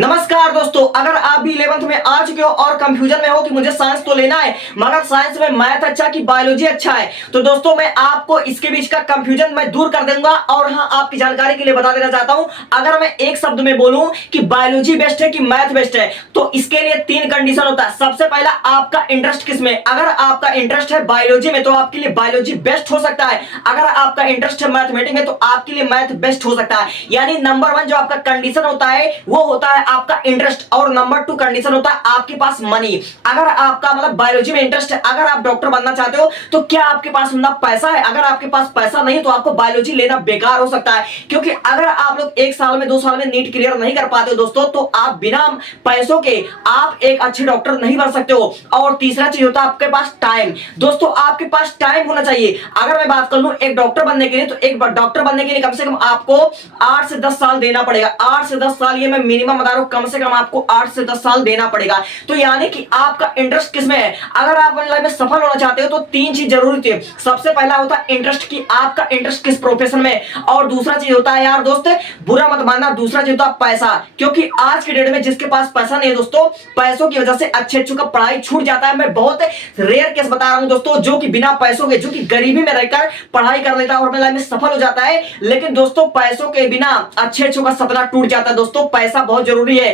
नमस्कार दोस्तों, अगर आप भी 11th में आ चुके हो और कंफ्यूजन में हो कि मुझे साइंस तो लेना है मगर साइंस में मैथ अच्छा कि बायोलॉजी अच्छा है, तो दोस्तों मैं आपको इसके बीच का कंफ्यूजन मैं दूर कर दूंगा। और हाँ, आपकी जानकारी के लिए बता देना चाहता हूं, अगर मैं एक शब्द में बोलूं कि बायोलॉजी बेस्ट है कि मैथ बेस्ट है, तो इसके लिए 3 कंडीशन होता है। सबसे पहला, आपका इंटरेस्ट किस में। अगर आपका इंटरेस्ट है बायोलॉजी में तो आपके लिए बायोलॉजी बेस्ट हो सकता है। अगर आपका इंटरेस्ट है मैथमेटिक्स में तो आपके लिए मैथ बेस्ट हो सकता है। यानी नंबर 1 जो आपका कंडीशन होता है वो होता है आपका इंटरेस्ट, और नंबर 2 कंडीशन होता है आपके पास मनी। अगर आपका मतलब बायोलॉजी में इंटरेस्ट है, अगर आप डॉक्टर बनना चाहते हो तो क्या आपके पास उतना पैसा है। अगर आपके पास पैसा नहीं तो आपको बायोलॉजी लेना बेकार हो सकता है, क्योंकि अगर आप लोग 1 साल में 2 साल में नीट क्लियर नहीं कर पाते हो दोस्तों, तो आप बिना पैसों के आप एक अच्छे डॉक्टर नहीं बन सकते हो। और तीसरा चीज होता है आपके पास टाइम। दोस्तों आपके पास टाइम होना चाहिए। अगर मैं बात कर लूं एक डॉक्टर बनने के लिए, तो एक डॉक्टर बनने के लिए कम से कम आपको 8 से 10 साल देना पड़ेगा। 8 से 10 साल, ये मैं मिनिमम बता रहा हूं, कम से कम आपको 8 से 10 साल देना पड़ेगा। तो यानी कि आपका इंटरेस्ट किसमें है। अगर आप अपनी लाइफ में सफल होना चाहते हो तो 3 चीज जरूरी थी। सबसे पहला होता है इंटरेस्ट, की आपका इंटरेस्ट किस प्रोफेशन में, और दूसरा चीज होता है, यार दोस्त बुरा मत मानना, दूसरा चीज होता है पैसा। क्योंकि आज की डेट में जिसके पास पैसा नहीं है दोस्तों, पैसों की वजह से अच्छे अच्छों का पढ़ाई छूट जाता है। मैं बहुत रेयर केस बता रहा हूं दोस्तों, जो कि बिना पैसों के, जो कि गरीबी में रहकर पढ़ाई कर लेता है और अपनी लाइफ में सफल हो जाता है। लेकिन दोस्तों पैसों के बिना अच्छे अच्छों का सपना टूट जाता है। दोस्तों पैसा बहुत जरूरी है,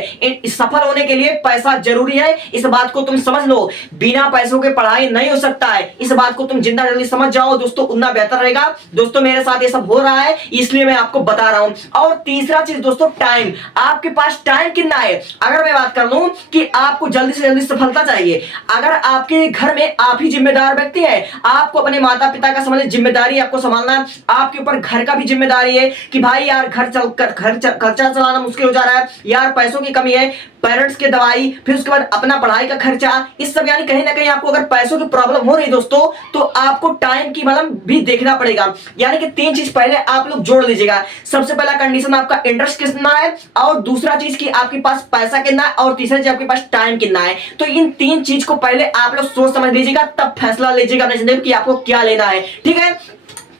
सफल होने के लिए पैसा जरूरी है। इस बात को तुम समझ लो, बिना पैसों के पढ़ाई नहीं हो सकता है। इस बात को तुम जितना जल्दी समझ जाओ दोस्तों उतना बेहतर रहेगा। दोस्तों मेरे साथ ये सब हो रहा है इसलिए मैं आपको बता रहा हूं। और तीसरा चीज दोस्तों टाइम, आपके पास टाइम कितना है। अगर मैं बात कर लूं कि आपको जल्दी से जल्दी सफलता चाहिए, अगर आपके घर में आप ही जिम्मेदार व्यक्ति है, आपको अपने माता पिता का समझ जिम्मेदारी आपको संभालना है, आपके ऊपर घर का भी जिम्मेदारी है कि भाई यार खर्चा चलाना मुश्किल हो जा रहा है, यार पैसों की कमी है, पेरेंट्स की दवाई, फिर उसके बाद अपना पढ़ाई का खर्चा, इस सब यानी कहीं ना कहीं आपको अगर पैसों की प्रॉब्लम हो रही दोस्तों, तो आपको टाइम की मतलब भी देखना पड़ेगा। यानी कि 3 चीज पहले आप लोग जोड़ लीजिएगा। सबसे पहला कंडीशन आपका इंटरेस्ट कितना है, और दूसरा चीज कि आपके पास पैसा कितना है, और तीसरा चीज आपके पास टाइम कितना है। तो इन 3 चीज को पहले आप लोग सोच समझ लीजिएगा, तब फैसला लीजिएगा अपने जिंदगी में कि आपको क्या लेना है। ठीक है,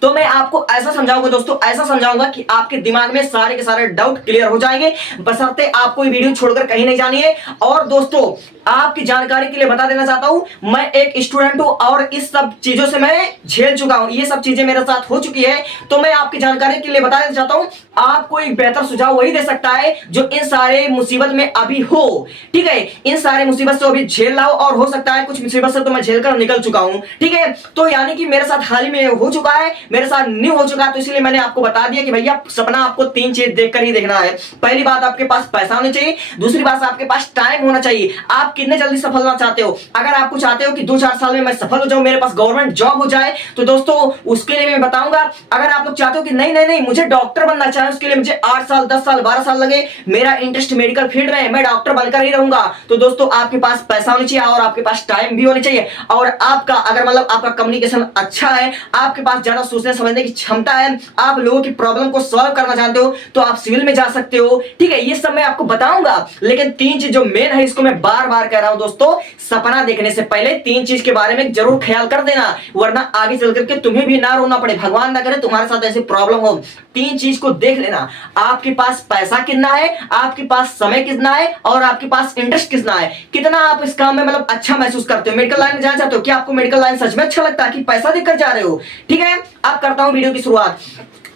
तो मैं आपको ऐसा समझाऊंगा दोस्तों, ऐसा समझाऊंगा कि आपके दिमाग में सारे के सारे डाउट क्लियर हो जाएंगे, बशर्ते आपको ये वीडियो छोड़कर कहीं नहीं जानी है। और दोस्तों आपकी जानकारी के लिए बता देना चाहता हूं, मैं एक स्टूडेंट हूं और इस सब चीजों से मैं झेल चुका हूं, ये सब चीजें मेरे साथ हो चुकी है। तो मैं आपकी जानकारी के लिए बता देना चाहता हूं, आपको एक बेहतर सुझाव वही दे सकता है जो इन सारे मुसीबत में अभी हो। ठीक है, इन सारे मुसीबत से अभी झेल रहा हूं, और हो सकता है कुछ मुसीबत से तो मैं झेल कर निकल चुका हूं। ठीक है, तो यानी कि मेरे साथ हाल ही में हो चुका है, मेरे साथ न्यू हो चुका है, तो इसलिए मैंने आपको बता दिया कि भैया सपना आपको 3 चीज देखकर ही देखना है। पहली बात आपके पास पैसा होना चाहिए, दूसरी बात आपके पास टाइम होना चाहिए, आप कितने जल्दी सफल चाहते हो। अगर आपको चाहते हो कि 2-4 साल में मैं सफल हो जाऊं, मेरे पास गवर्नमेंट जॉब हो जाए, तो दोस्तों उसके लिए मैं बताऊंगा। अगर आप लोग चाहते हो कि नहीं नहीं नहीं मुझे डॉक्टर बनना चाहिए, उसके लिए मुझे 8 साल 10 साल 12 साल लगे, मेरा इंटरेस्ट मेडिकल फील्ड में है, मैं डॉक्टर बनकर ही रहूंगा, तो दोस्तों आपके पास पैसा होना चाहिए और आपके पास टाइम भी होनी चाहिए। और आपका अगर मतलब आपका कम्युनिकेशन अच्छा है, आपके पास ज्यादा सोचने समझने की क्षमता है, आप लोगों की प्रॉब्लम को सॉल्व करना जानते हो, तो आप सिविल में जा सकते हो। ठीक है, ये सब मैं आपको बताऊंगा, लेकिन 3 चीज जो मेन है इसको मैं बार बार कह रहा हूं दोस्तों, सपना देखने से पहले 3 चीज के बारे में जरूर ख्याल कर देना, वरना आगे चल करके तुम्हें भी ना रोना पड़े, भगवान ना करे तुम्हारे साथ ऐसी प्रॉब्लम हो। 3 चीज को देख लेना, आपके पास पैसा कितना है, आपके पास समय कितना है, और आपके पास इंटरेस्ट कितना है, कितना आप इस काम में मतलब अच्छा महसूस करते हो, मेडिकल लाइन में जाना चाहते हो, क्या आपको मेडिकल लाइन सच में अच्छा लगता है कि पैसा देकर जा रहे हो। ठीक है, अब करता हूं वीडियो की शुरुआत।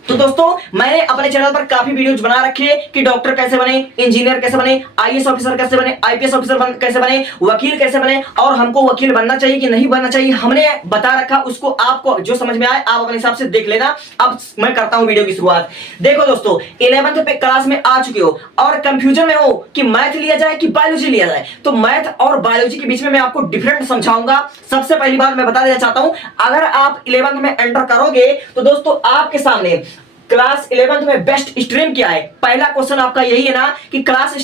तो दोस्तों मैंने अपने चैनल पर काफी वीडियोज बना रखे हैं कि डॉक्टर कैसे बने, इंजीनियर कैसे बने, आईएएस ऑफिसर कैसे बने, आईपीएस ऑफिसर कैसे बने, वकील कैसे बने, और हमको वकील बनना चाहिए कि नहीं बनना चाहिए, हमने बता रखा। उसको आपको जो समझ में आए आप अपने हिसाब से देख लेना। अब मैं करता हूं वीडियो की शुरुआत। देखो दोस्तों 11th पे क्लास में आ चुके हो और कंफ्यूजन में हो कि मैथ लिया जाए कि बायोलॉजी लिया जाए, तो मैथ और बायोलॉजी के बीच में मैं आपको डिफरेंट समझाऊंगा। सबसे पहली बात मैं बता देना चाहता हूं, अगर आप 11th में एंटर करोगे तो दोस्तों आपके सामने क्लास 11th में बेस्ट स्ट्रीम क्या है। पहला क्वेश्चन आपका यही है ना कि क्लास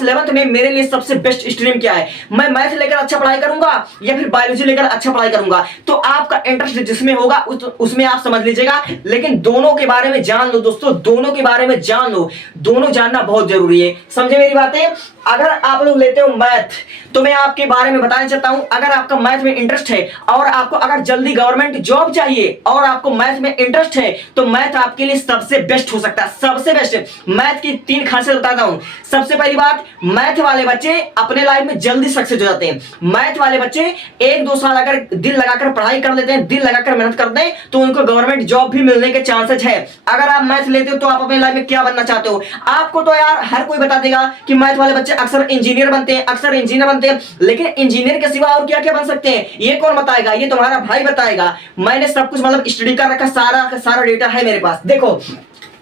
11th में मेरे लिए सबसे बेस्ट स्ट्रीम क्या है, मैं मैथ लेकर अच्छा पढ़ाई करूंगा या फिर बायोलॉजी लेकर अच्छा पढ़ाई करूंगा। तो आपका इंटरेस्ट जिसमें होगा उसमें आप समझ लीजिएगा, लेकिन दोनों के बारे में जान लो दोस्तों, दोनों के बारे में जान लो, दोनों जानना बहुत जरूरी है, समझे मेरी बातें। अगर आप लोग लेते हो मैथ, तो मैं आपके बारे में बताना चाहता हूं, अगर आपका मैथ में इंटरेस्ट है और आपको अगर जल्दी गवर्नमेंट जॉब चाहिए और आपको मैथ में इंटरेस्ट है, तो मैथ आपके लिए सबसे बेस्ट हो सकता है। सबसे बेस्ट मैथ की 3 खासियत बताता हूं। सबसे पहली बात, मैथ वाले बच्चे अपने लाइफ में जल्दी सक्सेस हो जाते हैं। मैथ वाले बच्चे 1-2 साल अगर दिल लगाकर पढ़ाई कर लेते हैं, दिल लगाकर मेहनत करते हैं, तो उनको गवर्नमेंट जॉब भी मिलने के चांसेस है। अगर आप मैथ लेते हो तो आप अपने लाइफ में क्या बनना चाहते हो? आपको तो यार हर कोई बता देगा कि मैथ वाले बच्चे अक्सर इंजीनियर बनते हैं, अक्सर इंजीनियर बनते हैं, लेकिन इंजीनियर के सिवा और क्या क्या बन सकते हैं ये कौन बताएगा? ये तुम्हारा भाई बताएगा। मैंने सब कुछ मतलब स्टडी कर रखा, सारा का सारा डेटा है मेरे पास। देखो,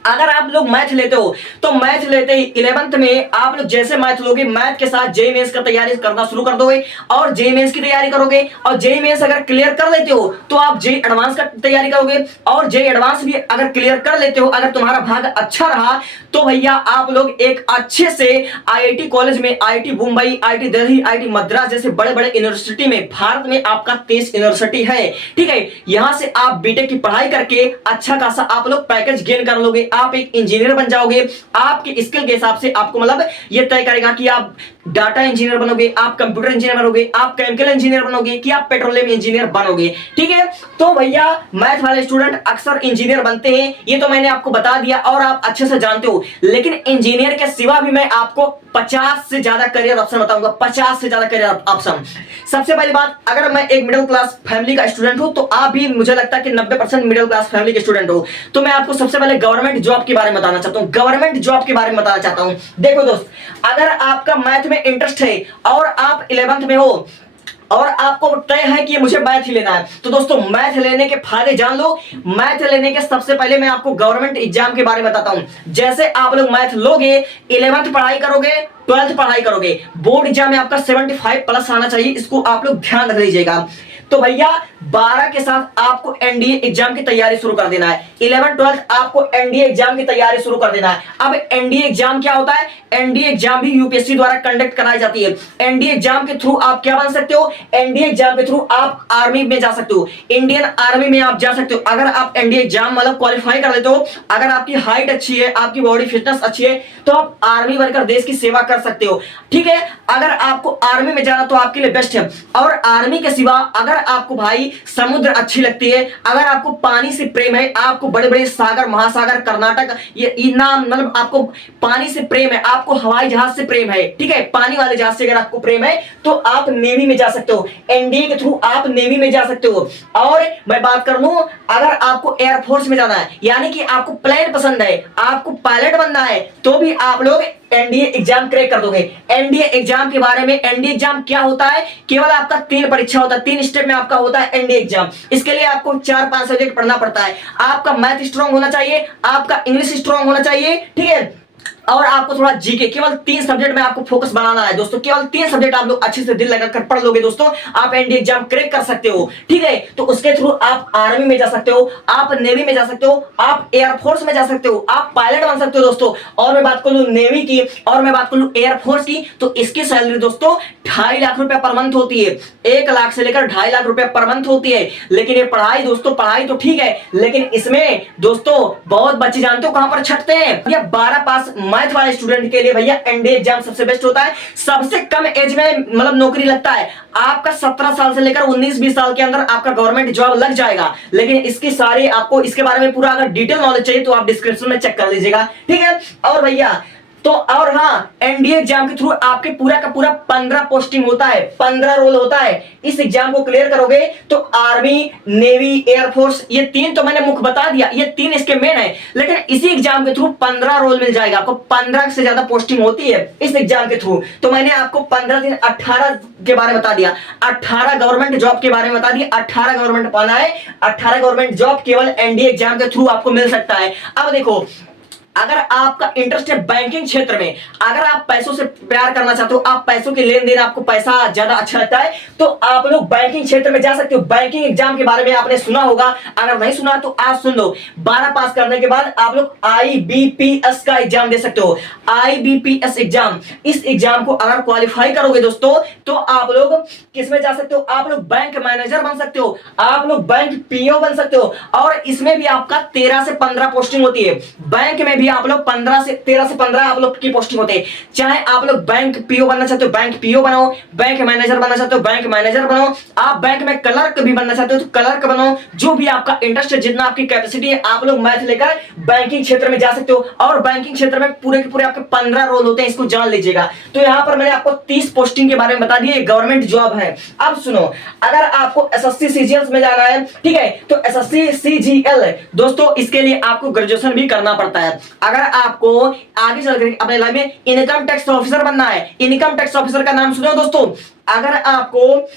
अगर आप लोग मैथ लेते हो तो मैथ लेते ही 11th में आप लोग जैसे मैथ लोगे, मैथ के साथ जेईई मेंस का तैयारी करना शुरू कर दोगे और जेईई मेंस की तैयारी करोगे, और जेईई मेंस अगर क्लियर कर लेते हो तो आप जेईई एडवांस का तैयारी करोगे, और जेईई एडवांस भी अगर क्लियर कर लेते हो, अगर तुम्हारा भाग्य अच्छा रहा तो भैया आप लोग एक अच्छे से आईआईटी कॉलेज में, IIT Mumbai, IIT Delhi, IIT Madras जैसे बड़े बड़े यूनिवर्सिटी में, भारत में आपका 23 यूनिवर्सिटी है, ठीक है, यहां से आप बीटेक की पढ़ाई करके अच्छा खासा आप लोग पैकेज गेन कर लोगे, आप एक इंजीनियर बन जाओगे। आपके स्किल के हिसाब से आपको मतलब ये तय करेगा कि आप डाटा इंजीनियर बनोगे, आप कंप्यूटर इंजीनियर बनोगे, आप केमिकल इंजीनियर बनोगे, कि आप पेट्रोलियम इंजीनियर बनोगे, ठीक है। तो भैया मैथ वाले स्टूडेंट अक्सर इंजीनियर बनते हैं, ये तो मैंने आपको बता दिया और आप अच्छे से जानते हो। लेकिन इंजीनियर के सिवा भी मैं आपको 50 से ज्यादा करियर ऑप्शन बताऊंगा, 50 से ज्यादा करियर ऑप्शन। सबसे पहली बात, अगर मैं एक मिडिल क्लास फैमिली का स्टूडेंट हूं, तो आप भी मुझे लगता है कि 90% मिडिल क्लास फैमिली के स्टूडेंट हो, तो मैं आपको सबसे पहले गवर्नमेंट जॉब के बारे में बताना चाहता हूं, गवर्नमेंट जॉब के बारे में बताना चाहता हूं। देखो दोस्त, अगर आपका मैथ में इंटरेस्ट है और आप 11th में हो और आपको तय है कि मुझे मैथ ही लेना है, तो दोस्तों मैथ लेने के फायदे जान लो। मैथ लेने के सबसे पहले मैं आपको गवर्नमेंट एग्जाम के बारे में बताता हूं। जैसे आप लोग मैथ लोगे, 11th पढ़ाई करोगे, 12th पढ़ाई करोगे, बोर्ड एग्जाम में आपका 75 प्लस आना चाहिए, इसको आप लोग ध्यान रख लीजिएगा। तो भैया 12 के साथ आपको एनडीए एग्जाम की तैयारी शुरू कर देना है, 11 12 आपको एनडीए एग्जाम की तैयारी शुरू कर देना है। अब एनडीए एग्जाम क्या होता है? एनडीए एग्जाम भी यूपीएससी द्वारा कंडक्ट कराई जाती है। एनडीए एग्जाम के थ्रू आप क्या बन सकते हो? एनडीए एग्जाम के थ्रू आप आर्मी में जा सकते हो, इंडियन आर्मी में आप जा सकते हो। अगर आप एनडीए एग्जाम मतलब क्वालिफाई कर लेते हो, अगर आपकी हाइट अच्छी है, आपकी बॉडी फिटनेस अच्छी है, तो आप आर्मी बनकर देश की सेवा कर सकते हो, ठीक है। अगर आपको आर्मी में जाना तो आपके लिए बेस्ट है। और आर्मी के सिवा अगर आपको भाई समुद्र अच्छी लगती है, अगर आपको पानी से प्रेम है, आपको बड़े बड़े सागर, महासागर, कर्नाटक, ये नाम मतलब आपको पानी से प्रेम है, आपको हवाई जहाज से प्रेम है, ठीक है, पानी वाले जहाज से अगर आपको प्रेम है, तो आप नेवी में जा सकते हो, एनडीए के थ्रू आप नेवी में जा सकते हो। और मैं बात कर लूं, अगर आपको एयरफोर्स में जाना है, यानी कि आपको प्लेन पसंद है, आपको पायलट बनना है, तो भी आप लोग एनडीए एग्जाम क्रैक कर दोगे। एनडीए एग्जाम के बारे में, एनडीए एग्जाम क्या होता है? केवल आपका 3 परीक्षा होता है, 3 स्टेप में आपका होता है एनडीए एग्जाम। इसके लिए आपको 4-5 सब्जेक्ट पढ़ना पड़ता है। आपका मैथ स्ट्रांग होना चाहिए, आपका इंग्लिश स्ट्रांग होना चाहिए, ठीक है, और आपको थोड़ा जीके, केवल 3 सब्जेक्ट में आपको फोकस बनाना है दोस्तों। केवल 3 सब्जेक्ट आप लोग अच्छे से दिल लगाकर पढ़ लोगे दोस्तों, आप एनडीए एग्जाम क्रैक कर सकते हो, ठीक है। तो उसके थ्रू आप आर्मी में जा सकते हो, आप नेवी में जा सकते हो, आप एयरफोर्स में जा सकते हो, आप पायलट बन सकते हो दोस्तों। और मैं बात कर लूं नेवी की, और मैं बात कर लूं एयरफोर्स की, तो इसकी सैलरी दोस्तों 2.5 लाख रुपए पर मंथ होती है, 1 लाख से लेकर 2.5 लाख रुपए पर मंथ होती है। लेकिन ये पढ़ाई दोस्तों, पढ़ाई तो ठीक है, लेकिन इसमें दोस्तों बहुत बच्चे जानते हो कहां पर छटते हैं? भैया 12 पास मैथ वाले स्टूडेंट के लिए भैया एनडीए एग्जाम सबसे बेस्ट होता है। सबसे कम एज में मतलब नौकरी लगता है, आपका 17 साल से लेकर 19-20 साल के अंदर आपका गवर्नमेंट जॉब लग जाएगा। लेकिन इसकी सारी आपको इसके बारे में पूरा अगर डिटेल नॉलेज चाहिए तो आप डिस्क्रिप्शन में चेक कर लीजिएगा, ठीक है। और भैया तो और हाँ, एनडीए एग्जाम के थ्रू आपके पूरा का पूरा 15 पोस्टिंग होता है, 15 रोल होता है। इस एग्जाम को क्लियर करोगे तो आर्मी, नेवी, एयरफोर्स, ये 3 तो मैंने मुख्य बता दिया, ये 3 इसके मेन है। लेकिन इसी एग्जाम के थ्रू 15 रोल मिल जाएगा आपको, 15 से ज्यादा पोस्टिंग होती है इस एग्जाम के थ्रू। तो मैंने आपको 15 दिन 18 के बारे में बता दिया, 18 गवर्नमेंट जॉब के बारे में बता दिया। 18 गवर्नमेंट पाना है, 18 गवर्नमेंट जॉब केवल एनडीए एग्जाम के थ्रू आपको मिल सकता है। अब देखो, अगर आपका इंटरेस्ट है बैंकिंग क्षेत्र में, अगर आप पैसों से प्यार करना चाहते हो, आप पैसों के लेन देन, आपको पैसा ज्यादा अच्छा लगता है, तो आप लोग बैंकिंग क्षेत्र में जा सकते हो। बैंकिंग एग्जाम के बारे में आपने सुना होगा, अगर नहीं सुना तो आज सुन लो। 12 पास करने के बाद आप लोग आईबीपीएस का एग्जाम दे सकते हो, आईबीपीएस एग्जाम। इस एग्जाम को अगर क्वालिफाई करोगे दोस्तों, तो आप लोग किस में जा सकते हो? आप लोग बैंक मैनेजर बन सकते हो, आप लोग बैंक पीओ बन सकते हो। और इसमें भी आपका 13 से 15 पोस्टिंग होती है, बैंक में भी आप लोग 13 से 15 आप लोग की पोस्टिंग होते हैं। चाहे आप लोग बैंक पीओ बनना चाहते हो बैंक पीओ बनाओ, बैंक मैनेजर बनना चाहते हो बैंक मैनेजर बनो, आप बैंक में क्लर्क भी बनना चाहते हो तो क्लर्क बनो। जो भी आपका इंटरेस्ट है, जितना आपकी कैपेसिटी है, आप लोग मैथ लेकर बैंकिंग क्षेत्र में जा सकते हो। और बैंकिंग क्षेत्र में पूरे के पूरे आपके 15 रोल होते हैं, इसको जान लीजिएगा। तो यहाँ पर मैंने आपको 30 पोस्टिंग के बारे में बता दिया, गवर्नमेंट जॉब है। अब सुनो, अगर आपको एसएससी सीजीएल में जाना है, ठीक है, तो एसएससी सीजीएल दोस्तों इसके लिए आपको ग्रेजुएशन भी करना पड़ता है। अगर आपको आगे चलकर अपने लाइफ में इनकम टैक्स ऑफिसर बनना है, इनकम टैक्स ऑफिसर का नाम सुनो दोस्तों, अगर आपको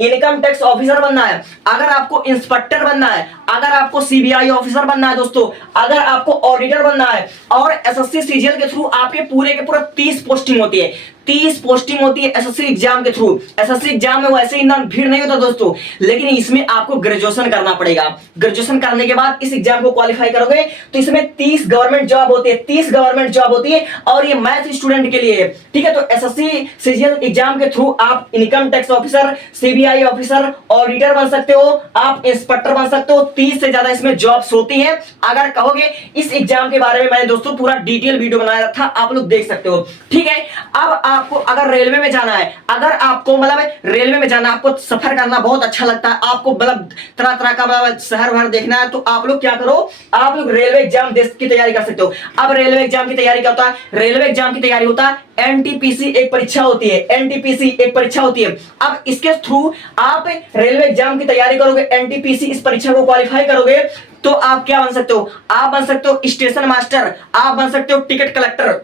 इनकम टैक्स ऑफिसर बनना है, अगर आपको इंस्पेक्टर बनना है, अगर आपको सीबीआई ऑफिसर बनना है दोस्तों, अगर आपको ऑडिटर बनना है, और एसएससी सीजीएल के थ्रू आपके पूरे के पूरे 30 पोस्टिंग होती है, 30 पोस्टिंग होती है एसएससी एग्जाम के थ्रू। एसएससी एग्जाम में वैसे ही ना भीड़ नहीं होता दोस्तों, लेकिन इसमें आपको ग्रेजुएशन करना पड़ेगा। ग्रेजुएशन करने के बाद इस एग्जाम को क्वालिफाई करोगे तो इसमें 30 गवर्नमेंट जॉब होती है, 30 गवर्नमेंट जॉब होती है, और ये मैथ स्टूडेंट के लिए है, ठीक है। तो एसएससी सीजीएल एग्जाम के थ्रू आप income tax officer, CBI officer, auditor बन सकते हो, आप इंस्पेक्टर बन सकते हो। 30 से ज्यादा इसमें जॉब्स होती हैं। अगर कहोगे इस एग्जाम के बारे में मैंने दोस्तों पूरा डिटेल वीडियो बनाया था, आप लोग देख सकते हो, ठीक है। अब आपको अगर रेलवे में जाना है, अगर आपको मतलब रेलवे में जाना, आपको सफर करना बहुत अच्छा लगता है, आपको मतलब तरह तरह का मतलब शहर भर देखना है, तो आप लोग क्या करो, आप लोग रेलवे एग्जाम की तैयारी कर सकते हो। अब रेलवे एग्जाम की तैयारी क्या होता है, रेलवे एग्जाम की तैयारी होता है एनटीपीसी एक परीक्षा होती है, एनटीपीसी एक परीक्षा होती है। अब इसके थ्रू आप रेलवे एग्जाम की तैयारी करोगे, एनटीपीसी इस परीक्षा को क्वालिफाई करोगे, तो आप क्या बन सकते हो, आप बन सकते हो स्टेशन मास्टर, आप बन सकते हो टिकट कलेक्टर,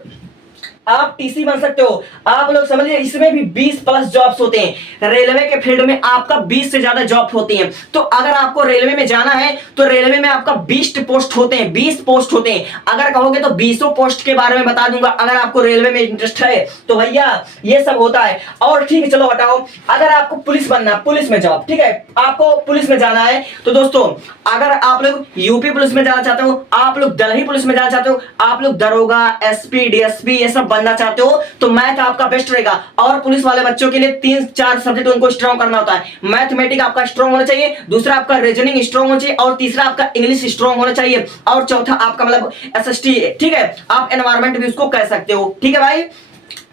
आप टीसी बन सकते हो। आप लोग समझिए इसमें भी 20 प्लस जॉब्स होते हैं। रेलवे के फील्ड में आपका 20 से ज्यादा जॉब होती हैं। तो अगर आपको रेलवे में जाना है तो रेलवे में आपका 20 पोस्ट होते हैं, 20 पोस्ट होते हैं। अगर कहोगे तो 20 पोस्ट के बारे में बता दूंगा, अगर आपको रेलवे में इंटरेस्ट है तो भैया ये सब होता है। और ठीक है, चलो हटाओ, अगर आपको पुलिस बनना, पुलिस में जॉब, ठीक है, आपको पुलिस में जाना है तो दोस्तों अगर आप लोग यूपी पुलिस में जाना चाहते हो, आप लोग दिल्ली पुलिस में जाना चाहते हो, आप लोग दरोगा, एसपी, डीएसपी ये सब बनना चाहते हो, तो मैथ आपका बेस्ट रहेगा। और पुलिस वाले बच्चों के लिए 3-4 सब्जेक्ट उनको स्ट्रॉन्ग करना होता है। मैथमेटिक्स आपका स्ट्रॉन्ग होना चाहिए, दूसरा आपका रीजनिंग स्ट्रॉन्ग होना चाहिए, और तीसरा आपका इंग्लिश स्ट्रॉन्ग होना चाहिए, और चौथा आपका मतलब एसएसटी, ठीक है, आप एनवायरमेंट भी उसको कह सकते हो, ठीक है भाई।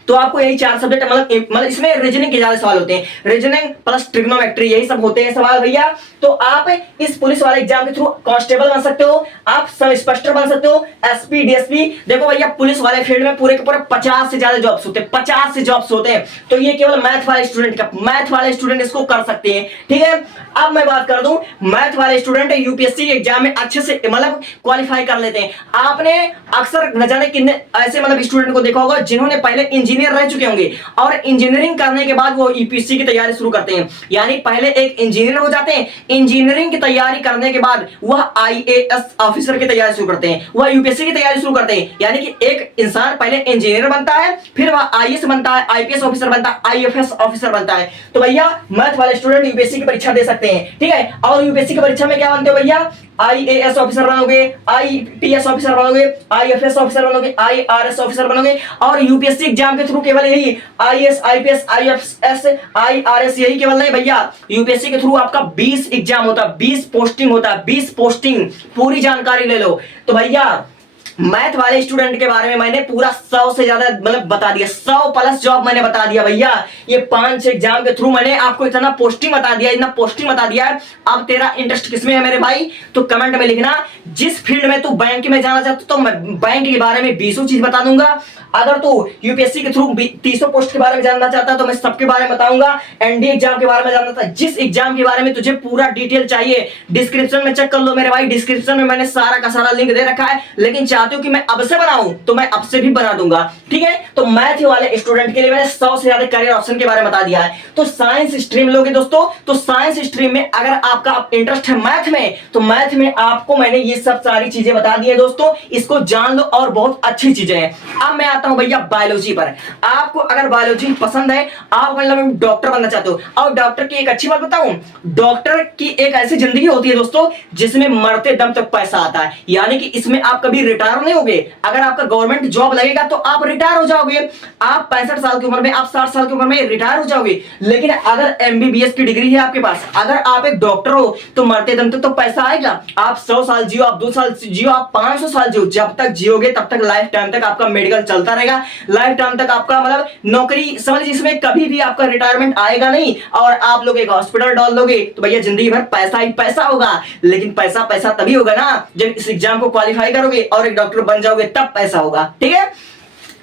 तो आपको यही 4 सब्जेक्ट मतलब इसमें रीजनिंग के ज्यादा सवाल होते हैं, रीजनिंग प्लस ट्रिग्नोमेट्री यही सब होते हैं सवाल भैया। तो आप इस पुलिस वाले एग्जाम के थ्रू कांस्टेबल बन सकते हो, आप सब इंस्पेक्टर बन सकते हो, एसपी, डीएसपी। देखो भैया पुलिस वाले फील्ड में पूरे के पूरे 50 से ज्यादा जॉब्स होते हैं, 50 से जॉब्स होते हैं। तो ये केवल मैथ वाले स्टूडेंट का, मैथ वाले स्टूडेंट इसको कर सकते हैं, ठीक है। अब मैं बात कर दूं, मैथ वाले स्टूडेंट यूपीएससी के एग्जाम में अच्छे से मतलब क्वालिफाई कर लेते हैं। आपने अक्सर न जाने कितने ऐसे मतलब स्टूडेंट को देखा होगा जिन्होंने पहले इंजीनियर रह चुके होंगे, और इंजीनियरिंग करने के बाद वो यूपीएससी की तैयारी शुरू करते हैं। यानी पहले एक इंजीनियर हो जाते हैं, इंजीनियरिंग की तैयारी करने के बाद वह आईएएस ऑफिसर की तैयारी शुरू करते हैं, वह यूपीएससी की तैयारी शुरू करते हैं। यानी कि एक इंसान पहले इंजीनियर बनता है, फिर वह आईएएस बनता है, आईपीएस ऑफिसर बनता है, आईएफएस ऑफिसर बनता है। तो भैया मैथ वाले स्टूडेंट यूपीएससी की परीक्षा दे सकते हैं, ठीक है। और यूपीएससी की परीक्षा में क्या बनते हो भैया, आईएएस ऑफिसर बनोगे, आईपीएस ऑफिसर बनोगे, आईएफएस ऑफिसर बनोगे, आईआरएस ऑफिसर बनोगे। और यूपीएससी एग्जाम के थ्रू केवल यही आईएएस, आईपीएस, आईएफएस, आईआरएस यही केवल नहीं भैया, यूपीएससी के थ्रू आपका 20 एग्जाम होता है, 20 पोस्टिंग होता है, 20 पोस्टिंग, पूरी जानकारी ले लो। तो भैया मैथ वाले स्टूडेंट के बारे में मैंने पूरा 100 से ज्यादा मतलब बता दिया, 100 प्लस जॉब मैंने बता दिया भैया। ये 5 एग्जाम के थ्रू मैंने आपको इतना पोस्टिंग बता दिया, इतना पोस्टिंग बता दिया है। अब तेरा इंटरेस्ट किसमें है मेरे भाई, तो कमेंट में लिखना। जिस फील्ड में तू बैंक में जाना चाहता तो मैं बैंक के बारे में 20 चीज बता दूंगा। अगर तू यूपीएससी के थ्रू 300 पोस्ट के बारे में जानना चाहता है तो मैं सबके बारे में बताऊंगा। एनडीए एग्जाम के बारे में जानना था, जिस एग्जाम के बारे में तुझे पूरा डिटेल चाहिए डिस्क्रिप्शन में चेक कर लो मेरे भाई, डिस्क्रिप्शन में मैंने सारा का सारा लिंक दे रखा है। लेकिन चाहते हो कि मैं अब से बनाऊं तो मैं अब से भी बना दूंगा, ठीक है। तो मैथ वाले स्टूडेंट के लिए मैंने 100 से ज्यादा करियर ऑप्शन के बारे में बता दिया है। तो साइंस स्ट्रीम लोगे दोस्तों, तो साइंस स्ट्रीम में अगर आपका इंटरेस्ट है मैथ में, तो मैथ में आपको मैंने ये सब सारी चीजें बता दी है दोस्तों, इसको जान लो और बहुत अच्छी चीजें हैं। अब मैं आता हूं भैया बायोलॉजी पर। आप आपको अगर बायोलॉजी पसंद है, आप मतलब डॉक्टर बनना चाहते हो, और डॉक्टर की एक अच्छी बात बताऊं, डॉक्टर की एक ऐसी जिंदगी होती है दोस्तों जिसमें मरते दम तक पैसा आता है, यानी कि इसमें आप कभी रिटायर नहीं होगे। अगर आपका गवर्नमेंट जॉब लगेगा तो आप रिटायर हो जाओगे, आप 65 साल की उम्र में, आप 60 साल की उम्र में रिटायर हो जाओगे। लेकिन अगर एमबीबीएस की डिग्री है आपके पास, अगर आप एक डॉक्टर हो, तो मरते दम तक तो पैसा आएगा। आप 100 साल जियो, आप 2 साल जियो, आप 500 साल जियो, जब तक जियोगे तब तक लाइफ टाइम तक आपका मेडिकल चलता रहेगा, लाइफ टाइम तक आपका मतलब नौकरी समझ, इसमें कभी भी आपका रिटायरमेंट आएगा नहीं। और आप लोग एक हॉस्पिटल डाल दोगे तो भैया जिंदगी भर पैसा ही पैसा होगा। लेकिन पैसा पैसा तभी होगा ना जब इस एग्जाम को क्वालिफाई करोगे और एक डॉक्टर बन जाओगे, तब पैसा होगा। ठीक है,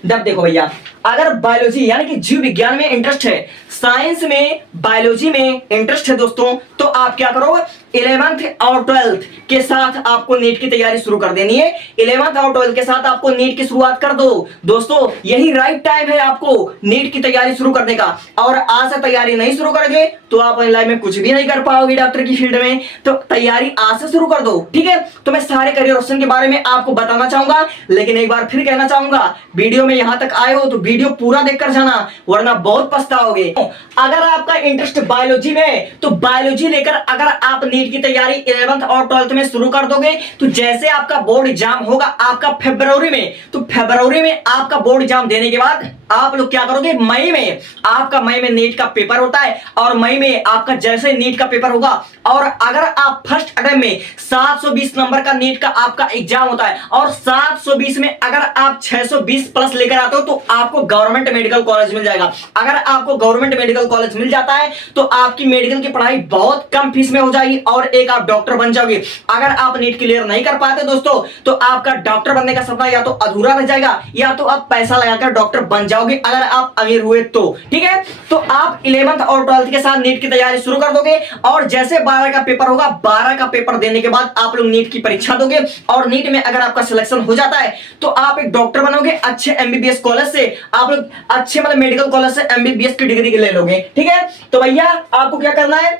जब देखो भैया, अगर बायोलॉजी यानी कि जीव विज्ञान में इंटरेस्ट है, साइंस में, बायोलॉजी में इंटरेस्ट है दोस्तों, तो आप क्या करो, 11th और 12th के साथ आपको नीट की तैयारी शुरू कर देनी है। 11th और 12th के साथ आपको नीट की शुरुआत कर दो दोस्तों, यही राइट टाइम है आपको नीट की तैयारी शुरू करने का। और आज से तैयारी नहीं शुरू करोगे तो आप लाइफ में कुछ भी नहीं कर पाओगे डॉक्टर की फील्ड में, तो तैयारी आज से शुरू कर दो। ठीक है, तो मैं सारे करियर ऑप्शन के बारे में आपको बताना चाहूंगा, लेकिन एक बार फिर कहना चाहूंगा, वीडियो में यहां तक आए हो तो वीडियो पूरा देखकर जाना, वरना बहुत पछताओगे। अगर आपका इंटरेस्ट बायोलॉजी में, तो बायोलॉजी लेकर अगर आप नीट की तैयारी 11th और 12th में शुरू कर दोगे, तो जैसे आपका बोर्ड एग्जाम होगा आपका फरवरी में, तो फरवरी में आपका बोर्ड एग्जाम देने के बाद आप लोग क्या करोगे, मई में, आपका मई में नीट का पेपर होता है, और मई में आपका जैसे नीट का पेपर होगा, और अगर आप फर्स्ट अटेम्प्ट में 720 नंबर का नीट का आपका एग्जाम होता है, और 720 में अगर आप 620 प्लस लेकर आते हो तो आपको गवर्नमेंट मेडिकल कॉलेज मिल जाएगा। अगर आपको गवर्नमेंट मेडिकल कॉलेज मिल जाता है तो आपकी मेडिकल की पढ़ाई बहुत कम फीस में हो जाएगी और एक आप डॉक्टर बन जाओगे। अगर आप नीट क्लियर नहीं कर पाते दोस्तों, तो आपका डॉक्टर बनने का सपना या तो अधूरा रह जाएगा, या तो आप पैसा लगाकर डॉक्टर बन जाओगे अगर आप अमीर हुए तो। ठीक है, तो आप 11th और 12th के साथ नीट की तैयारी शुरू कर दोगे, और जैसे 12 का पेपर होगा, 12 का पेपर देने के बाद आप लोग नीट की परीक्षा दोगे, और नीट में अगर आपका सिलेक्शन हो जाता है तो आप एक डॉक्टर बनोगे। अच्छे एमबीबीएस कॉलेज से आप लोग, अच्छे मतलब मेडिकल कॉलेज से एमबीबीएस की डिग्री ले लोगे। ठीक है, तो भैया आपको क्या करना है,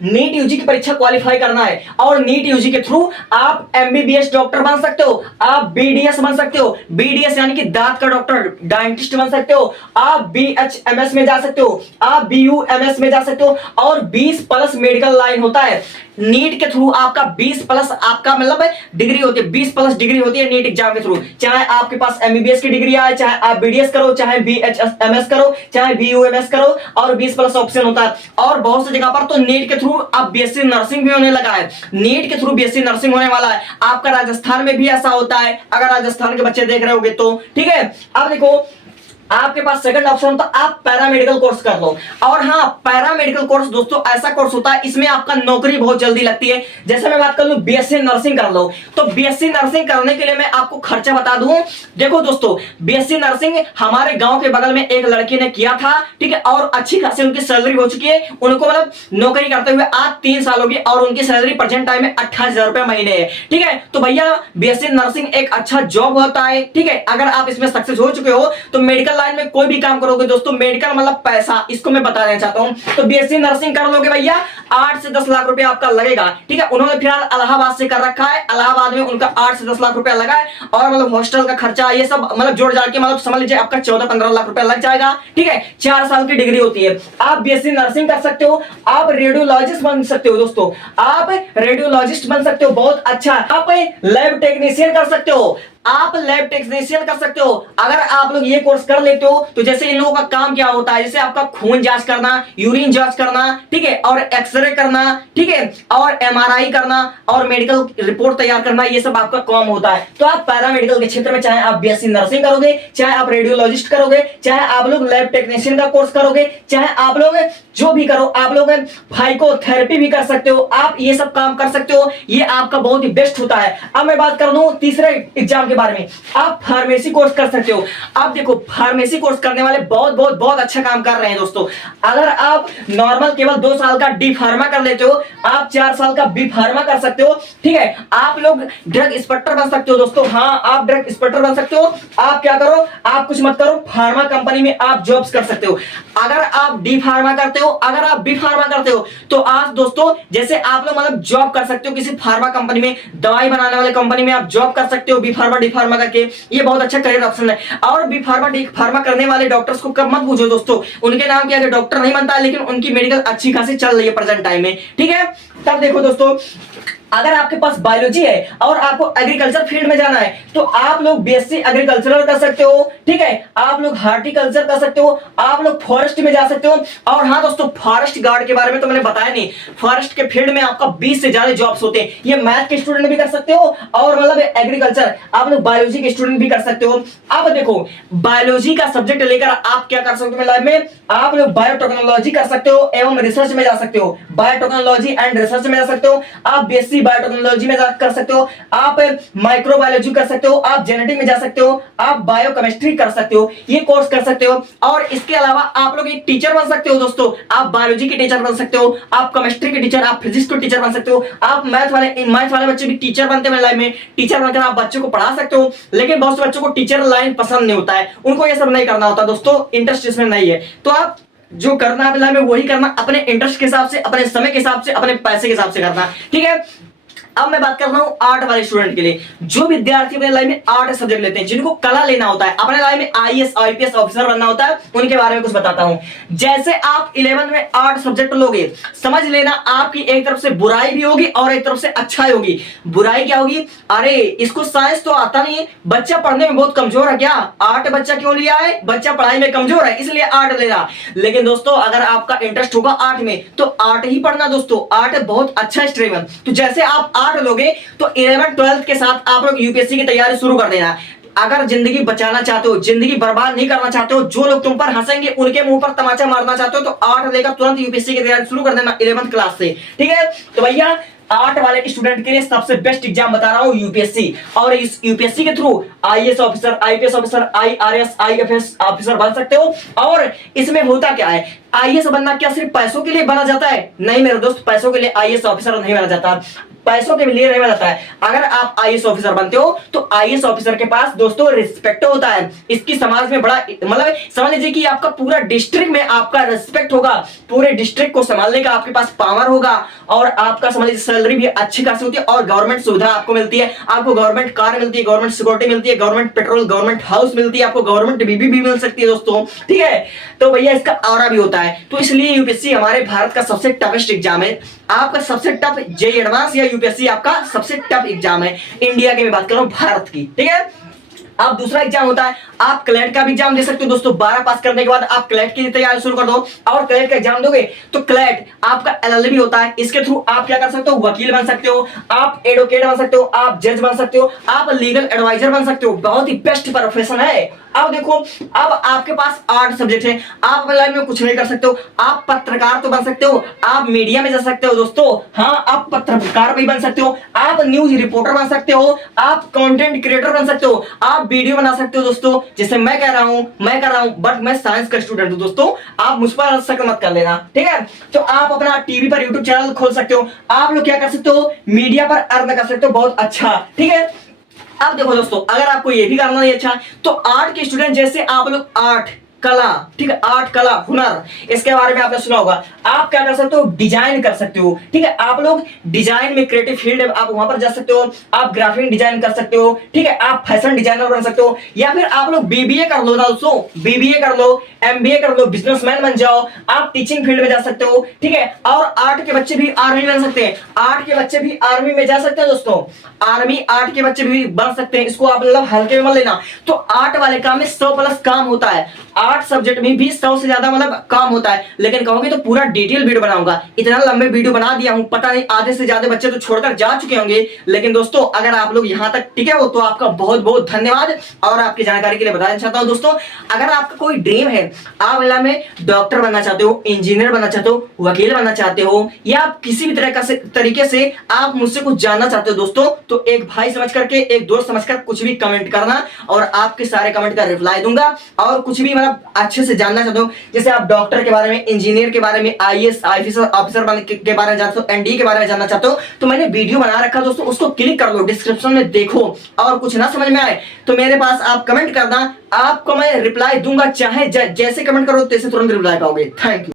नीट यूजी की परीक्षा क्वालिफाई करना है, और नीट यूजी के थ्रू आप एमबीबीएस डॉक्टर बन सकते हो, आप बीडीएस बन सकते हो, बीडीएस यानी कि दांत का डॉक्टर, डेंटिस्ट बन सकते हो, आप बीएचएमएस में जा सकते हो, आप बीयूएमएस में जा सकते हो, और 20 प्लस मेडिकल लाइन होता है नीट के थ्रू। आपका 20 प्लस आपका मतलब डिग्री होती है, 20 प्लस डिग्री होती है नीट एग्जाम के थ्रू। चाहे आपके पास एमबीबीएस की डिग्री आए, चाहे आप बीडीएस करो, चाहे बीएचएमएस करो, चाहे बीयूएमएस करो, और 20 प्लस ऑप्शन होता है। और बहुत सी जगह पर तो नीट के थ्रू अब बीएससी नर्सिंग भी होने लगा है, नीट के थ्रू बीएससी नर्सिंग होने वाला है। आपका राजस्थान में भी ऐसा होता है, अगर राजस्थान के बच्चे देख रहे होगे तो। ठीक है, अब देखो आपके पास सेकंड ऑप्शन तो आप पैरामेडिकल कोर्स कर लो। और हाँ, पैरामेडिकल कोर्स दोस्तों ऐसा कोर्स होता है, इसमें आपका नौकरी बहुत जल्दी लगती है। जैसे मैं बात कर लूं बीएससी नर्सिंग कर लो, तो बीएससी नर्सिंग करने के लिए मैं आपको खर्चा बता दूं। देखो दोस्तों, बीएससी नर्सिंग हमारे गांव के बगल में एक लड़की ने किया था, ठीक है, और अच्छी खासी उनकी सैलरी हो चुकी है, उनको मतलब नौकरी करते हुए आज 3 साल हो गए, और उनकी सैलरी प्रेजेंट टाइम में 28,000 रुपए महीने है। ठीक है, तो भैया बीएससी नर्सिंग एक अच्छा जॉब होता है। ठीक है, अगर आप इसमें सक्सेस हो चुके हो तो मेडिकल लाइन में कोई भी काम करोगे दोस्तों, मेडिकल मतलब पैसा, इसको मैं बता देना चाहता हूं। तो बीएससी नर्सिंग कर लोगे भैया, 8 से 10 लाख रुपए आपका लगेगा। ठीक है, उन्होंने फिलहाल इलाहाबाद से कर रखा है, इलाहाबाद में उनका 8 से 10 लाख रुपया लगा है, और मतलब हॉस्टल का खर्चा ये सब मतलब जोड़ जाड़ के मतलब समझ लीजिए आपका 14-15 लाख रुपया लग जाएगा। ठीक है, 4 साल की डिग्री होती है। आप बीएससी नर्सिंग कर सकते हो, आप रेडियोलॉजिस्ट बन सकते हो दोस्तों, आप रेडियोलॉजिस्ट बन सकते हो, बहुत अच्छा। आप लैब टेक्नीशियन कर सकते हो, आप लैब टेक्नीशियन कर सकते हो। अगर आप लोग ये कोर्स कर लेते हो तो जैसे इन लोगों का काम क्या होता है, जैसे आपका खून जांच करना, यूरिन जांच करना, ठीक है, और एक्सरे करना, ठीक है, और एमआरआई करना, और मेडिकल रिपोर्ट तैयार करना, ये सब आपका काम होता है। तो आप पैरामेडिकल के क्षेत्र में चाहे आप बीएससी नर्सिंग करोगे, चाहे आप रेडियोलॉजिस्ट करोगे, चाहे आप लोग लैब टेक्नीशियन का कोर्स करोगे, चाहे आप लोग जो भी करो, आप लोग फाइकोथेरेपी भी कर सकते हो, आप ये सब काम कर सकते हो, ये आपका बहुत ही बेस्ट होता है। अब मैं बात कर दूं तीसरे एग्जाम के बारे में, आप फार्मेसी कोर्स कर सकते हो। आप देखो, फार्मेसी कोर्स करने वाले बहुत बहुत बहुत अच्छा काम कर रहे हैं दोस्तों। अगर आप नॉर्मल केवल 2 साल का डी फार्मा कर लेते हो, आप 4 साल का बी फार्मा कर सकते हो। ठीक है, आप लोग ड्रग इंस्पेक्टर बन सकते हो दोस्तों। हाँ, आप ड्रग इंस्पेक्टर बन सकते हो। आप क्या करो, आप कुछ मत करो, फार्मा कंपनी में आप जॉब्स कर सकते हो। अगर आप डी फार्मा करते हो, अगर आप बी फार्मा करते हो, तो आज दोस्तों जैसे आप लोग मतलब जॉब कर सकते हो किसी फार्मा कंपनी में, दवाई बनाने वाले कंपनी में आप जॉब कर सकते हो B pharma pharma D pharma करके, ये बहुत अच्छा करियर ऑप्शन है। और बी फार्मा डी फार्मा करने वाले डॉक्टर्स को कब मत पूछो दोस्तों, उनके नाम क्या डॉक्टर नहीं बनता, लेकिन उनकी मेडिकल अच्छी खासी चल रही है प्रेजेंट टाइम में, ठीक है। तब देखो दोस्तों, अगर आपके पास बायोलॉजी है और आपको एग्रीकल्चर फील्ड में जाना है तो आप लोग बीएससी एग्रीकल्चरल कर सकते हो, ठीक है। आप लोग हार्टिकल्चर कर सकते हो, आप लोग फॉरेस्ट में जा सकते हो। और हाँ दोस्तों, फॉरेस्ट गार्ड के बारे में तो मैंने बताया नहीं, फॉरेस्ट के फील्ड में आपका 20 से ज्यादा जॉब्स होते हैं। ये मैथ के स्टूडेंट भी कर सकते हो और मतलब एग्रीकल्चर, आप लोग बायोलॉजी के स्टूडेंट भी कर सकते हो। अब देखो, बायोलॉजी का सब्जेक्ट लेकर आप क्या कर सकते हो लाइफ में, आप लोग बायोटेक्नोलॉजी कर सकते हो एवं रिसर्च में जा सकते हो, बायोटेक्नोलॉजी एंड रिसर्च में जा सकते हो। आप बीएससी बायोटेक्नोलॉजी में कर सकते हो, आप माइक्रोबायोलॉजी कर सकते हो, आप जेनेटिक में जा सकते हो, आप बायोकेमिस्ट्री कर सकते हो, ये कोर्स कर सकते हो। और इसके अलावा आप लोग एक टीचर बन सकते हो दोस्तों, आप बायोलॉजी के टीचर बन सकते हो, आप केमिस्ट्री के टीचर, आप फिजिक्स के टीचर बन सकते हो, आप मैथ वाले बच्चे भी टीचर बनते हैं लाइफ में, टीचर बनकर आप बच्चों को पढ़ा सकते हो। लेकिन बहुत से बच्चों को टीचर लाइन पसंद नहीं होता है, उनको ये सब नहीं करना होता दोस्तों, इंटरेस्ट इसमें नहीं है। तो आप जो करना है लाइफ में वही करना, अपने इंटरेस्ट के हिसाब से, अपने समय के हिसाब से, अपने पैसे के हिसाब से करना, ठीक है। अब मैं बात कर रहा हूं आर्ट वाले स्टूडेंट के लिए, जो विद्यार्थी अपने लाइफ में आर्ट सब्जेक्ट लेते हैं, जिनको कला लेना होता है, अपने लाइफ में आईएएस आईपीएस ऑफिसर बनना होता है, उनके बारे में कुछ बताता हूं। जैसे आप 11th में आर्ट सब्जेक्ट लोगे, समझ लेना आपकी एक तरफ से बुराई भी होगी और एक तरफ से अच्छाई होगी। बुराई क्या होगी, अरे इसको साइंस तो आता नहीं है, बच्चा पढ़ने में बहुत कमजोर है, क्या आर्ट बच्चा क्यों लिया है, बच्चा पढ़ाई में कमजोर है इसलिए आर्ट ले रहा। लेकिन दोस्तों, अगर आपका इंटरेस्ट होगा आर्ट में तो आर्ट ही पढ़ना दोस्तों, आर्ट बहुत अच्छा स्ट्रीम है। तो जैसे आप आर्ट लोगे तो 11th 12th के साथ आप लोग यूपीएससी की तैयारी शुरू कर देना। अगर जिंदगी बचाना चाहते हो, जिंदगी बर्बाद नहीं करना चाहते हो, जो लोग तुम पर हंसेंगे उनके मुंह पर तमाचा मारना चाहते हो, तो आर्ट लेकर तुरंत यूपीएससी की तैयारी शुरू कर देना 11th क्लास से, ठीक है। तो भैया आर्ट वाले स्टूडेंट के लिए सबसे बेस्ट एग्जाम बता रहा हूं यूपीएससी, और इस यूपीएससी के through IAS officer, IPS officer, IRS, IFS officer बन सकते हो। और इसमें होता क्या है, आईएएस बनना क्या सिर्फ पैसों के लिए बना जाता है? नहीं मेरे दोस्त, पैसों के लिए आईएएस ऑफिसर नहीं बना जाता, पैसों के लिए नहीं बना जाता है। अगर आप आईएएस ऑफिसर बनते हो तो आईएएस ऑफिसर के पास दोस्तों रिस्पेक्ट होता है, इसकी समाज में बड़ा, मतलब समझ लीजिए कि आपका पूरा डिस्ट्रिक्ट में आपका रिस्पेक्ट होगा, पूरे डिस्ट्रिक्ट को संभालने का आपके पास पावर होगा, और आपका समझ लीजिए सैलरी भी अच्छी खासी होती है, और गवर्नमेंट सुविधा आपको मिलती है, आपको गवर्नमेंट कार मिलती है, गवर्नमेंट सिक्योरिटी मिलती है, गवर्नमेंट पेट्रोल, गवर्नमेंट हाउस मिलती है, आपको गवर्नमेंट बीबी भी मिल सकती है दोस्तों, ठीक है। तो भैया इसका ऑरा भी होता है। तो इसलिए यूपीएससी हमारे भारत का सबसे टफेस्ट एग्जाम है। आपका सबसे टफ जेईई एडवांस या यूपीएससी आपका सबसे टफ एग्जाम है इंडिया की, मैं बात कर रहा हूं भारत की, ठीक है। अब दूसरा एग्जाम होता है, आप क्लैट का भी एग्जाम दे सकते हो दोस्तों। 12 पास करने के बाद आप क्लैट की तैयारी शुरू कर दो, और क्लैट का एग्जाम दोगे तो क्लैट आपका एलएलबी होता है, इसके थ्रू आप क्या कर सकते हो, वकील बन सकते हो, आप एडवोकेट बन सकते हो, आप जज बन सकते हो, आप लीगल एडवाइजर बन सकते हो, बहुत ही बेस्ट प्रोफेशन है। अब देखो, अब आपके पास आर्ट सब्जेक्ट है, आप अपने लाइफ में कुछ नहीं कर सकते हो, आप पत्रकार तो बन सकते हो, आप मीडिया में जा सकते हो दोस्तों, हाँ आप पत्रकार भी बन सकते हो, आप न्यूज रिपोर्टर बन सकते हो, आप कंटेंट क्रिएटर बन सकते हो, आप वीडियो बना सकते हो दोस्तों, जैसे मैं कर रहा हूं, बट मैं साइंस का स्टूडेंट हूं दोस्तों, आप मुझ पर शक मत कर लेना, ठीक है। तो आप अपना टीवी पर यूट्यूब चैनल खोल सकते हो, आप लोग क्या कर सकते हो, मीडिया पर अर्न कर सकते हो, बहुत अच्छा, ठीक है। अब देखो दोस्तों, अगर आपको ये भी करना नहीं अच्छा तो आर्ट के स्टूडेंट, जैसे आप लोग आर्ट कला, ठीक है, आर्ट कला हुनर, इसके बारे में आपने सुना होगा, आप क्या कर सकते हो, डिजाइन कर सकते हो, ठीक है। आप लोग डिजाइन में क्रिएटिव फील्ड है, आप वहां पर जा सकते हो, आप ग्राफिक डिजाइन कर सकते हो, ठीक है, आप फैशन डिजाइनर बन सकते हो, या फिर आप लोग बीबीए कर लो दोस्तों, बीबीए कर लो, एमबीए कर लो, बिजनेसमैन बन जाओ, आप टीचिंग फील्ड में जा सकते हो, ठीक है। और आर्ट के बच्चे भी आर्मी बन सकते हैं, आर्ट के बच्चे भी आर्मी में जा सकते हैं दोस्तों, आर्मी आर्ट के बच्चे भी बन सकते हैं, इसको आप मतलब हल्के में मत लेना। तो आर्ट वाले काम में 100+ काम होता है, आर्ट सब्जेक्ट में भी 100 से ज्यादा मतलब काम होता है। लेकिन कहोगे तो पूरा डिटेल वीडियो बनाऊंगा, इतना लंबे वीडियो बना दिया हूं, पता नहीं आधे से ज्यादा बच्चे तो छोड़कर जा चुके होंगे। लेकिन दोस्तों, अगर आप लोग यहां तक टिके हो तो आपका बहुत बहुत धन्यवाद। और आपकी जानकारी के लिए बताना चाहता हूं दोस्तों, अगर आपका कोई ड्रीम है, आप मतलब में डॉक्टर बनना चाहते हो, इंजीनियर बनना चाहते हो, वकील बनना चाहते हो, या आप किसी भी तरीके से आप मुझसे कुछ जानना चाहते हो दोस्तों, तो एक भाई समझ करके, एक दोस्त समझकर कुछ भी कमेंट करना, और आपके सारे कमेंट का रिप्लाई दूंगा। और कुछ भी मतलब अच्छे से जानना चाहते हो, जैसे आप डॉक्टर के बारे में, इंजीनियर के बारे में, आईएएस ऑफिसर के बारे में जानते हो, एनडीए के बारे में जानना चाहते हो, तो मैंने वीडियो बना रखा दोस्तों, उसको क्लिक कर लो, डिस्क्रिप्शन में देखो। और कुछ ना समझ में आए तो मेरे पास आप कमेंट करना, आपको मैं रिप्लाई दूंगा, चाहे जैसे कमेंट करो तैसे तुरंत रिप्लाई पाओगे। Thank you.